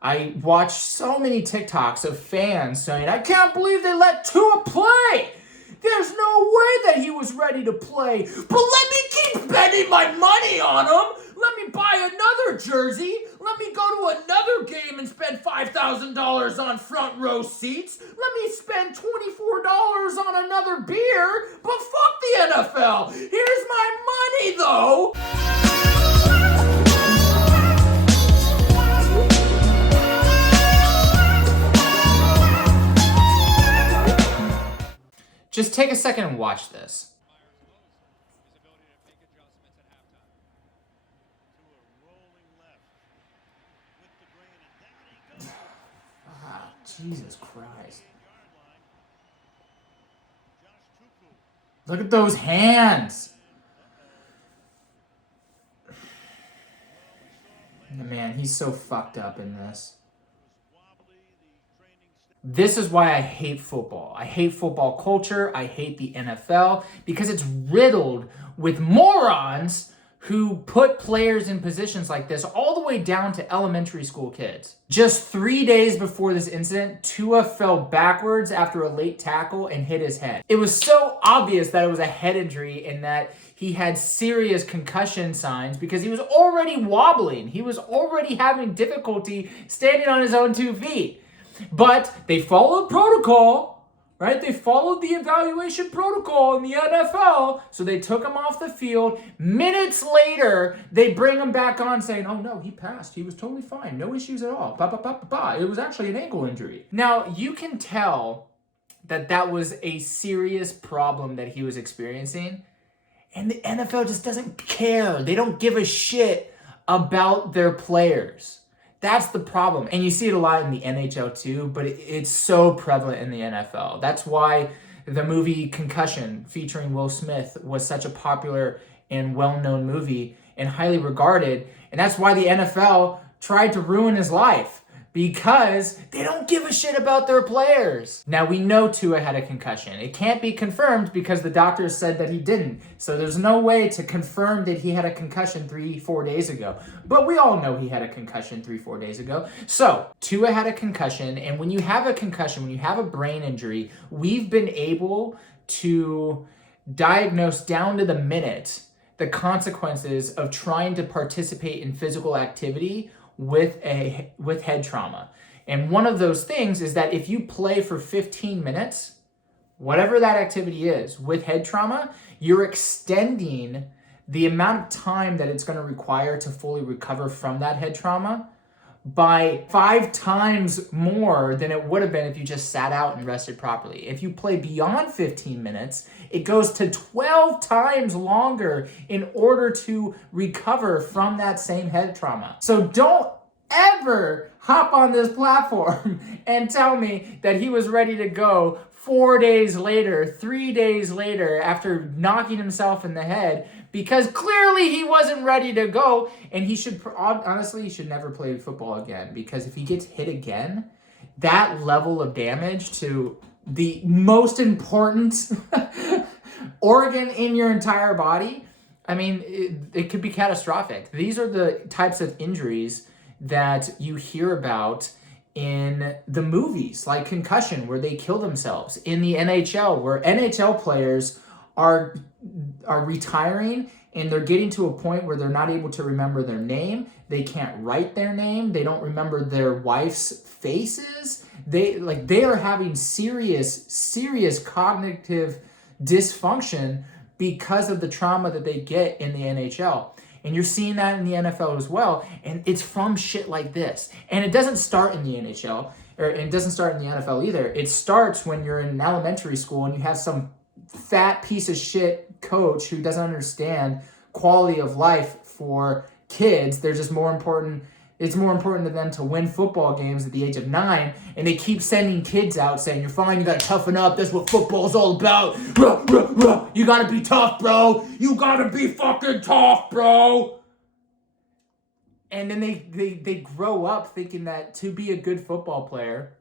I watched so many TikToks of fans saying, I can't believe they let Tua play. There's no way that he was ready to play. But let me keep spending my money on him. Let me buy another jersey. Let me go to another game and spend $5,000 on front row seats. Let me spend $24 on another beer. But fuck the NFL. Here's my money, though. Just take a second and watch this. Ah, Jesus Christ. Look at those hands. Man, he's so fucked up in this. This is why I hate football. I hate football culture. I hate the NFL because it's riddled with morons who put players in positions like this all the way down to elementary school kids. Just 3 days before this incident, Tua fell backwards after a late tackle and hit his head. It was so obvious that it was a head injury and that he had serious concussion signs because he was already wobbling. He was already having difficulty standing on his own 2 feet. But they followed protocol, right? They followed the evaluation protocol in the NFL, so they took him off the field. Minutes later, they bring him back on saying, oh no, he passed. He was totally fine. No issues at all. It was actually an ankle injury. Now, you can tell that that was a serious problem that he was experiencing, and the NFL just doesn't care. They don't give a shit about their players. That's the problem. And you see it a lot in the NHL too, but it's so prevalent in the NFL. That's why the movie Concussion featuring Will Smith was such a popular and well-known movie and highly regarded. And that's why the NFL tried to ruin his life, because they don't give a shit about their players. Now, we know Tua had a concussion. It can't be confirmed because the doctors said that he didn't. So there's no way to confirm that he had a concussion 3-4 days ago. But we all know he had a concussion 3-4 days ago. So Tua had a concussion. And when you have a concussion, when you have a brain injury, we've been able to diagnose down to the minute the consequences of trying to participate in physical activity with head trauma. And one of those things is that if you play for 15 minutes, whatever that activity is, with head trauma, you're extending the amount of time that it's going to require to fully recover from that head trauma by 5 times more than it would have been if you just sat out and rested properly. If you play beyond 15 minutes, it goes to 12 times longer in order to recover from that same head trauma. So don't ever hop on this platform and tell me that he was ready to go 4 days later, 3 days later, after knocking himself in the head, because clearly he wasn't ready to go. And he should, honestly, he should never play football again, because if he gets hit again, that level of damage to the most important organ in your entire body, I mean, it could be catastrophic. These are the types of injuries that you hear about in the movies, like Concussion, where they kill themselves. In the NHL, where NHL players are retiring and they're getting to a point where they're not able to remember their name. They can't write their name. They don't remember their wife's faces. They are having serious cognitive dysfunction because of the trauma that they get in the NHL. And you're seeing that in the NFL as well. And it's from shit like this. And it doesn't start in the NHL, or it doesn't start in the NFL either. It starts when you're in elementary school and you have some fat piece of shit coach who doesn't understand quality of life for kids. They're just more important. It's more important to them to win football games at the age of 9, and they keep sending kids out saying, you're fine, you gotta toughen up, that's what football's all about. You gotta be tough, bro. You gotta be fucking tough, bro. And then they grow up thinking that to be a good football player,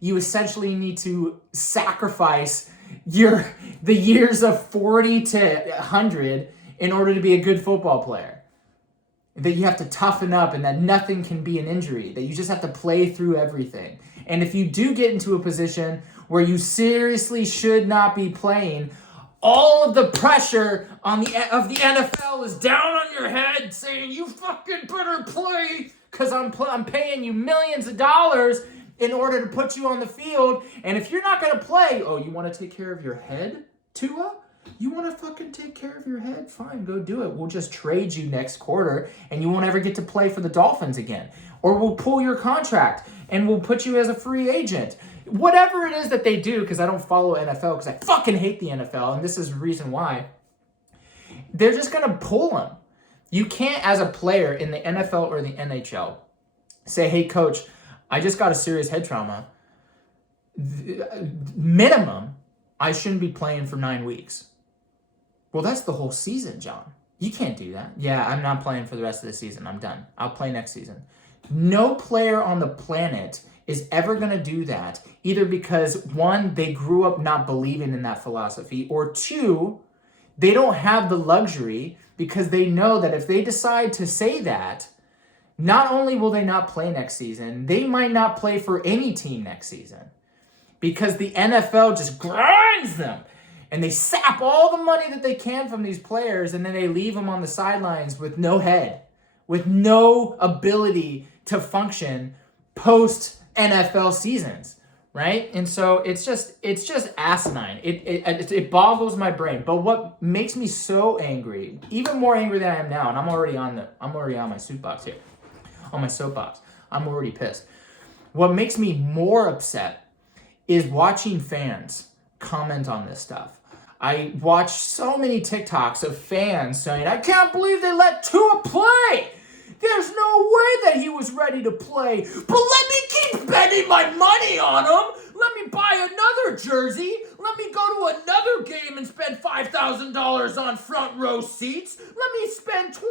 you essentially need to sacrifice the years of 40 to 100 in order to be a good football player. that you have to toughen up and that nothing can be an injury, that you just have to play through everything. And if you do get into a position where you seriously should not be playing, all of the pressure of the NFL is down on your head saying, you fucking better play because I'm paying you millions of dollars in order to put you on the field. And if you're not going to play, oh, you want to take care of your head, Tua? You want to fucking take care of your head? Fine, go do it. We'll just trade you next quarter and you won't ever get to play for the Dolphins again. Or we'll pull your contract and we'll put you as a free agent. Whatever it is that they do, because I don't follow NFL because I fucking hate the NFL, and this is the reason why, they're just going to pull them. You can't, as a player in the NFL or the NHL, say, hey, coach, I just got a serious head trauma. Minimum, I shouldn't be playing for 9 weeks. Well, that's the whole season, John. You can't do that. Yeah, I'm not playing for the rest of the season. I'm done. I'll play next season. No player on the planet is ever going to do that, either because, one, they grew up not believing in that philosophy, or two, they don't have the luxury because they know that if they decide to say that, not only will they not play next season, they might not play for any team next season because the NFL just grinds them and they sap all the money that they can from these players, and then they leave them on the sidelines with no head, with no ability to function post NFL seasons, right? And so it's just asinine. It boggles my brain. But what makes me so angry, even more angry than I am now, and I'm already on my soapbox here, on my soapbox. I'm already pissed. What makes me more upset is watching fans comment on this stuff. I watch so many TikToks of fans saying, I can't believe they let Tua play. There's no way that he was ready to play. But let me keep spending my money on him. Let me buy another jersey. Let me go to another game and spend $5,000 on front row seats. Let me spend $24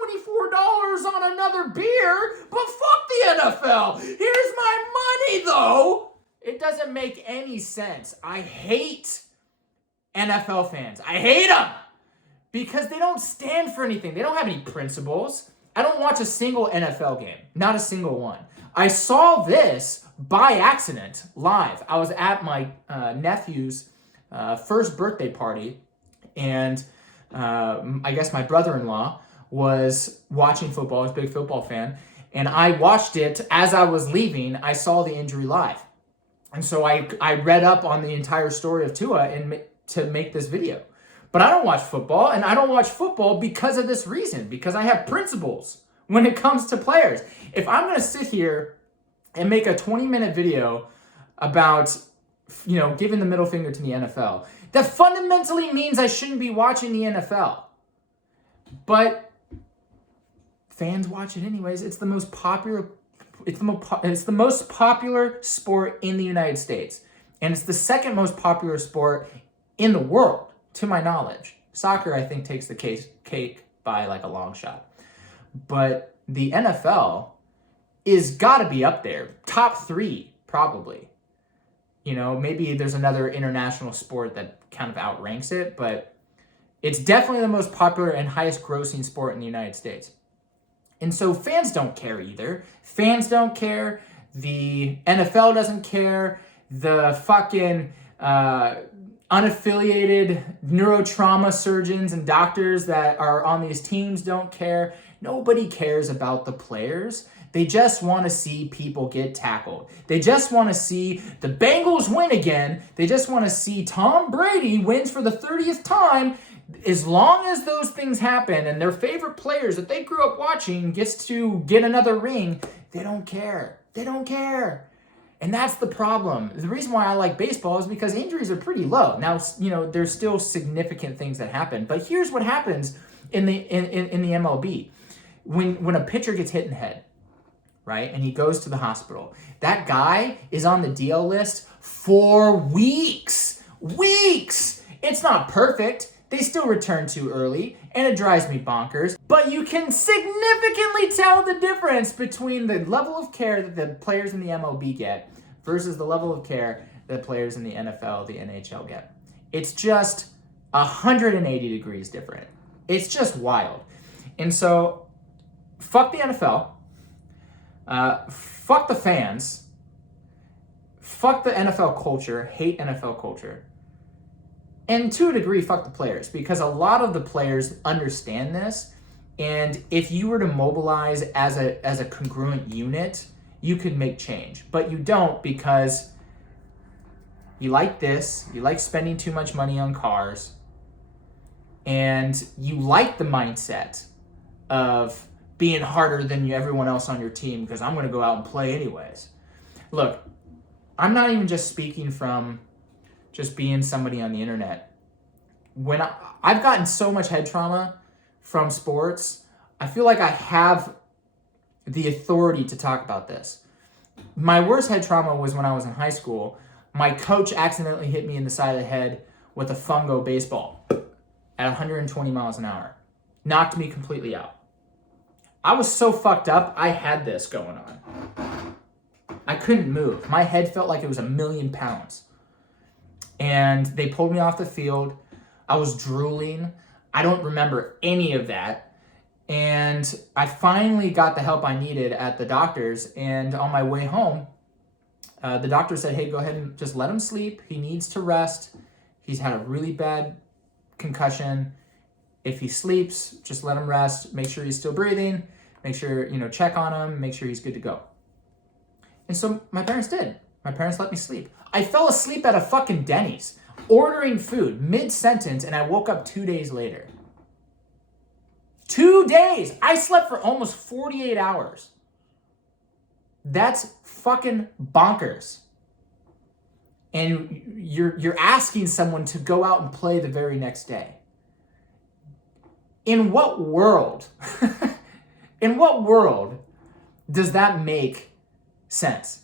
on another beer. But fuck the NFL. Here's my money, though. It doesn't make any sense. I hate NFL fans. I hate them because they don't stand for anything. They don't have any principles. I don't watch a single NFL game, not a single one. I saw this by accident live. I was at my nephew's first birthday party, and I guess my brother-in-law was watching football. He's a big football fan, and I watched it as I was leaving. I saw the injury live, and so I read up on the entire story of Tua to make this video. But I don't watch football, and I don't watch football because of this reason, because I have principles when it comes to players. If I'm going to sit here and make a 20-minute video about, giving the middle finger to the NFL, that fundamentally means I shouldn't be watching the NFL. But fans watch it anyways. It's the most popular sport in the United States, and it's the second most popular sport in the world. To my knowledge, soccer, I think, takes the cake by like a long shot. But the NFL is got to be up there. Top 3, probably. Maybe there's another international sport that kind of outranks it, but it's definitely the most popular and highest grossing sport in the United States. And so fans don't care either. Fans don't care. The NFL doesn't care. The fucking unaffiliated neurotrauma surgeons and doctors that are on these teams don't care. Nobody cares about the players. They just want to see people get tackled. They just want to see the Bengals win again. They just want to see Tom Brady wins for the 30th time. As long as those things happen and their favorite players that they grew up watching gets to get another ring, they don't care. They don't care. And that's the problem. The reason why I like baseball is because injuries are pretty low. Now, there's still significant things that happen. But here's what happens in the MLB. When a pitcher gets hit in the head, right, and he goes to the hospital, that guy is on the DL list for weeks. Weeks! It's not perfect. They still return too early, and it drives me bonkers. But you can significantly tell the difference between the level of care that the players in the MLB get versus the level of care that players in the NFL, the NHL get. It's just 180 degrees different. It's just wild. And so fuck the NFL, fuck the fans, fuck the NFL culture, hate NFL culture, and to a degree, fuck the players, because a lot of the players understand this. And if you were to mobilize as a congruent unit, you could make change. But you don't, because you like this, you like spending too much money on cars, and you like the mindset of being harder than everyone else on your team because I'm going to go out and play anyways. Look, I'm not even just speaking from just being somebody on the internet. When I've gotten so much head trauma from sports, I feel like I have the authority to talk about this. My worst head trauma was when I was in high school. My coach accidentally hit me in the side of the head with a fungo baseball at 120 miles an hour. Knocked me completely out. I was so fucked up, I had this going on. I couldn't move. My head felt like it was 1,000,000 pounds. And they pulled me off the field. I was drooling. I don't remember any of that. And I finally got the help I needed at the doctor's. And on my way home, the doctor said, hey, go ahead and just let him sleep. He needs to rest. He's had a really bad concussion. If he sleeps, just let him rest. Make sure he's still breathing. Make sure, check on him. Make sure he's good to go. And so my parents did. My parents let me sleep. I fell asleep at a fucking Denny's, ordering food mid-sentence, and I woke up 2 days later. 2 days! I slept for almost 48 hours. That's fucking bonkers. And you're asking someone to go out and play the very next day. In what world, does that make sense?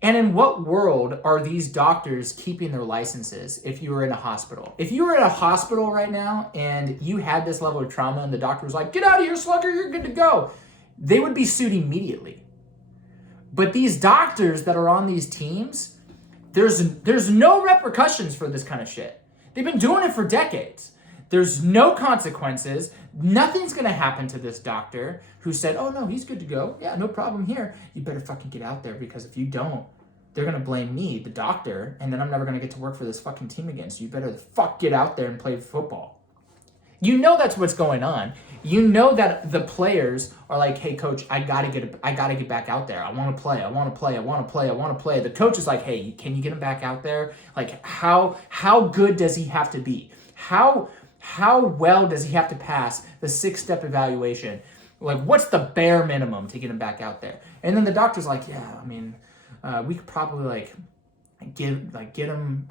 And in what world are these doctors keeping their licenses if you were in a hospital? If you were in a hospital right now and you had this level of trauma and the doctor was like, get out of here, slugger, you're good to go, they would be sued immediately. But these doctors that are on these teams, there's no repercussions for this kind of shit. They've been doing it for decades. There's no consequences. Nothing's going to happen to this doctor who said, oh, no, he's good to go. Yeah, no problem here. You better fucking get out there, because if you don't, they're going to blame me, the doctor, and then I'm never going to get to work for this fucking team again. So you better get out there and play football. You know that's what's going on. You know that the players are like, hey, coach, I gotta get back out there. I want to play. The coach is like, hey, can you get him back out there? Like, how good does he have to be? How well does he have to pass the 6-step evaluation? Like, what's the bare minimum to get him back out there? And then the doctor's like, yeah, I mean, we could probably get him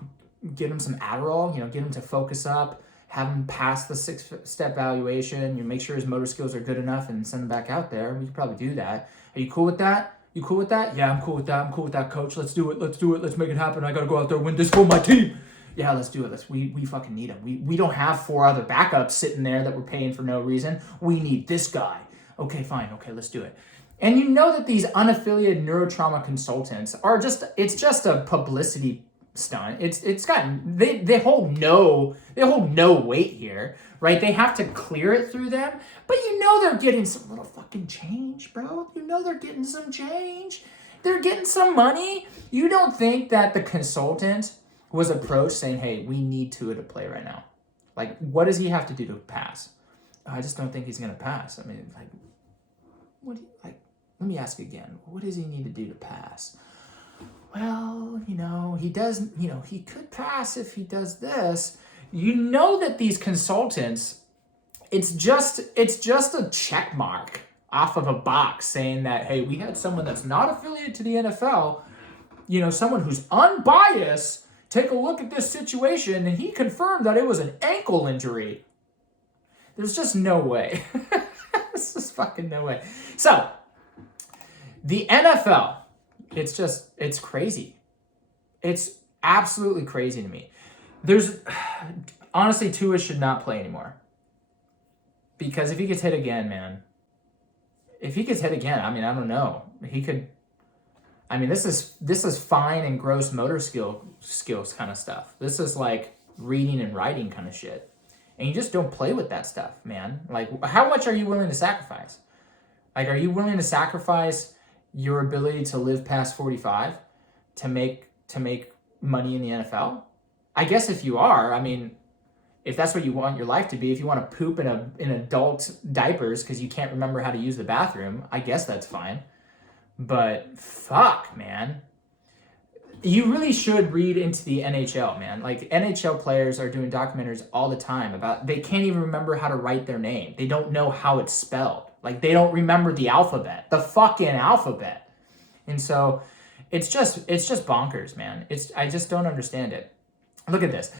some Adderall, get him to focus up, have him pass the 6-step evaluation, make sure his motor skills are good enough, and send him back out there. We could probably do that. Are you cool with that? You cool with that? Yeah, I'm cool with that, coach. Let's do it. Let's make it happen. I gotta go out there and win this for my team. Yeah, let's do it. We fucking need him. We don't have 4 other backups sitting there that we're paying for no reason. We need this guy. Okay, fine. Okay, let's do it. And you know that these unaffiliated neurotrauma consultants are it's just a publicity stunt. They hold no weight here, right? They have to clear it through them, but they're getting some little fucking change, bro. They're getting some change. They're getting some money. You don't think that the consultant was approached saying, hey, we need Tua to play right now. Like, what does he have to do to pass? I just don't think he's going to pass. I mean, let me ask you again. What does he need to do to pass? Well, he does, he could pass if he does this. That these consultants, it's just a check mark off of a box saying that, hey, we had someone that's not affiliated to the NFL, someone who's unbiased, take a look at this situation, and he confirmed that it was an ankle injury. There's just no way. There's just fucking no way. So, the NFL, it's crazy. It's absolutely crazy to me. Honestly, Tua should not play anymore. Because if he gets hit again, man, I mean, I don't know. He could, I mean, this is fine and gross motor skills kind of stuff. This is like reading and writing kind of shit. And you just don't play with that stuff, man. Like, how much are you willing to sacrifice? Like, are you willing to sacrifice your ability to live past 45 to make money in the NFL? I guess if you are, I mean, if that's what you want your life to be, if you want to poop in adult diapers because you can't remember how to use the bathroom, I guess that's fine. But fuck, man. You really should read into the NHL, man. Like, NHL players are doing documentaries all the time about they can't even remember how to write their name. They don't know how it's spelled. Like, they don't remember the alphabet, the fucking alphabet. And so it's just bonkers, man. I just don't understand it. Look at this.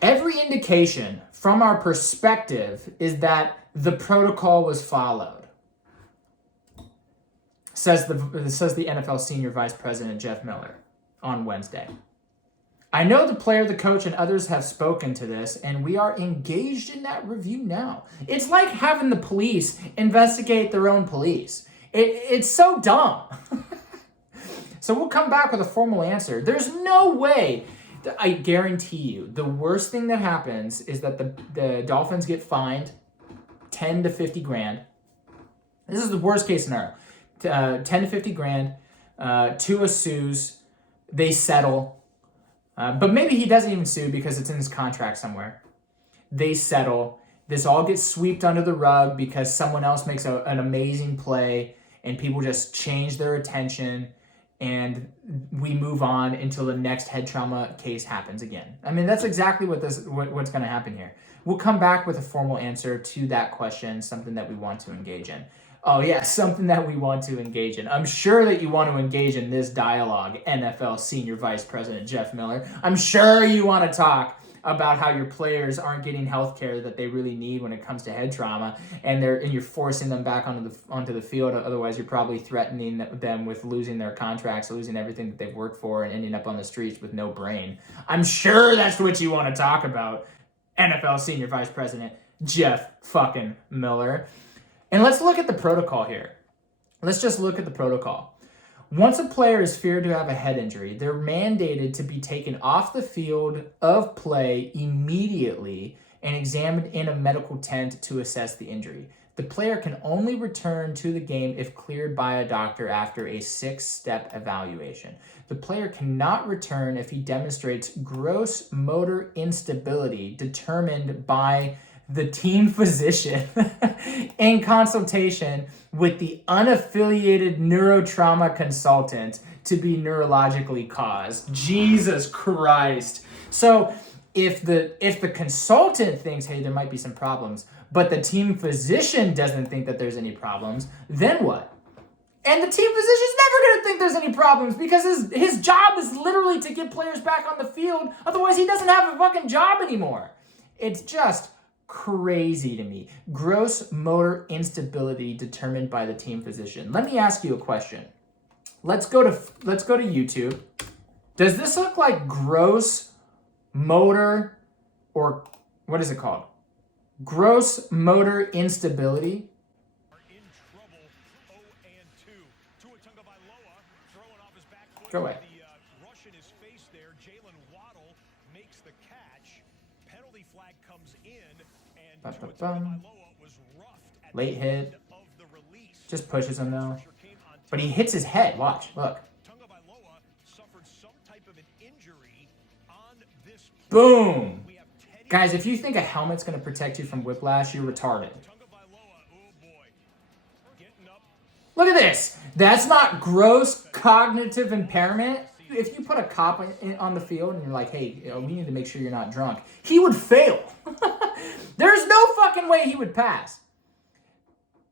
Every indication from our perspective is that the protocol was followed. Says the NFL senior vice president Jeff Miller on Wednesday. I know the player, the coach, and others have spoken to this, and we are engaged in that review now. It's like having the police investigate their own police. It's so dumb. So we'll come back with a formal answer. There's no way, I guarantee you, the worst thing that happens is that the Dolphins get fined 10 to 50 grand. This is the worst case scenario. 10 to 50 grand. Tua sues. They settle. But maybe he doesn't even sue because it's in his contract somewhere. They settle. This all gets swept under the rug because someone else makes an amazing play and people just change their attention and we move on until the next head trauma case happens again. I mean, that's exactly what's going to happen here. We'll come back with a formal answer to that question, something that we want to engage in. Oh yeah, something that we want to engage in. I'm sure that you want to engage in this dialogue, NFL Senior Vice President Jeff Miller. I'm sure you want to talk about how your players aren't getting health care that they really need when it comes to head trauma, and you're forcing them back onto the field. Otherwise, you're probably threatening them with losing their contracts, losing everything that they've worked for, and ending up on the streets with no brain. I'm sure that's what you want to talk about, NFL Senior Vice President Jeff fucking Miller. And let's look at the protocol here. Let's just look at the protocol. Once a player is feared to have a head injury, they're mandated to be taken off the field of play immediately and examined in a medical tent to assess the injury. The player can only return to the game if cleared by a doctor after a 6-step evaluation. The player cannot return if he demonstrates gross motor instability determined by the team physician in consultation with the unaffiliated neurotrauma consultant to be neurologically caused. Jesus Christ. So if the consultant thinks, hey, there might be some problems, but the team physician doesn't think that there's any problems, then what? And the team physician's never going to think there's any problems because his job is literally to get players back on the field. Otherwise, he doesn't have a fucking job anymore. It's just crazy to me. Gross motor instability determined by the team physician. Let me ask you a question. Let's go to YouTube. Does this look like gross motor, or what is it called? Gross motor instability? Go away. Late hit. Just pushes him though. But he hits his head. Watch. Look. Boom. Guys, if you think a helmet's going to protect you from whiplash, you're retarded. Look at this. That's not gross cognitive impairment. If you put a cop on the field and you're like, hey, we need to make sure you're not drunk, he would fail. There's no fucking way he would pass.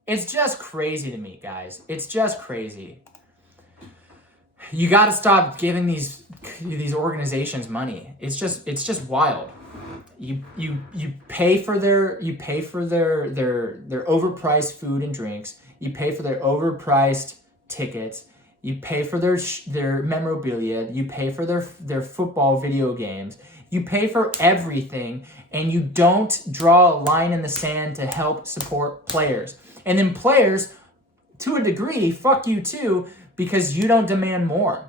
It's just crazy to me, guys. It's just crazy. You got to stop giving these organizations money. It's just wild. You pay for their overpriced food and drinks. You pay for their overpriced tickets. You pay for their memorabilia. You pay for their football video games. You pay for everything, and you don't draw a line in the sand to help support players. And then players, to a degree, fuck you too, because you don't demand more.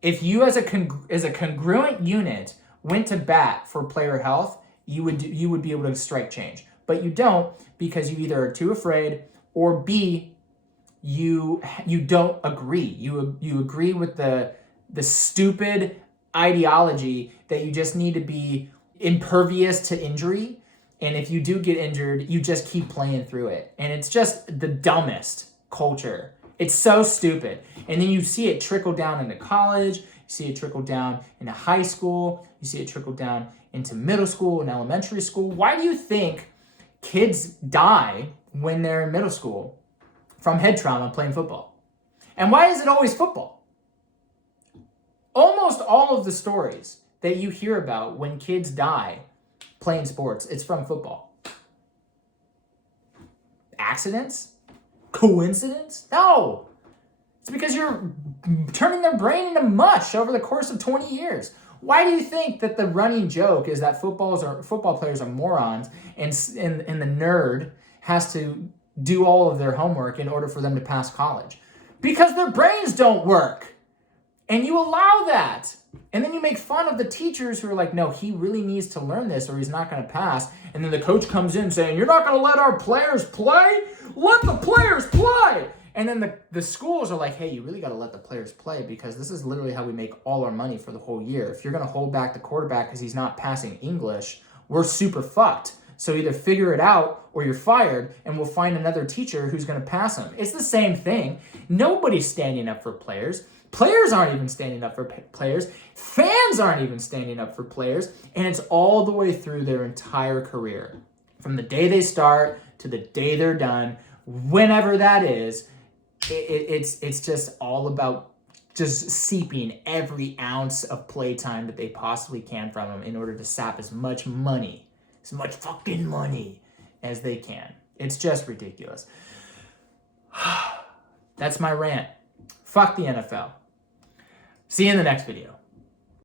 If you as a congruent unit went to bat for player health, you would be able to strike change. But you don't, because you either are too afraid, or B, you don't agree. You agree with the stupid ideology that you just need to be impervious to injury, and if you do get injured, you just keep playing through it. And it's just the dumbest culture. It's so stupid. And then you see it trickle down into college, you see it trickle down into high school, you see it trickle down into middle school and elementary school. Why do you think kids die when they're in middle school from head trauma playing football? And why is it always football? Almost all of the stories that you hear about when kids die playing sports, it's from football. Accidents? Coincidence? No. It's because you're turning their brain into mush over the course of 20 years. Why do you think that the running joke is that football players are morons and the nerd has to do all of their homework in order for them to pass college? Because their brains don't work. And you allow that. And then you make fun of the teachers who are like, no, he really needs to learn this or he's not going to pass. And then the coach comes in saying, you're not going to let our players play? Let the players play. And then the schools are like, hey, you really got to let the players play because this is literally how we make all our money for the whole year. If you're going to hold back the quarterback because he's not passing English, we're super fucked. So either figure it out or you're fired and we'll find another teacher who's going to pass him. It's the same thing. Nobody's standing up for players. Players aren't even standing up for players. Fans aren't even standing up for players. And it's all the way through their entire career. From the day they start to the day they're done, whenever that is, it's just all about just seeping every ounce of playtime that they possibly can from them in order to sap as much money, as much fucking money as they can. It's just ridiculous. That's my rant. Fuck the NFL. See you in the next video.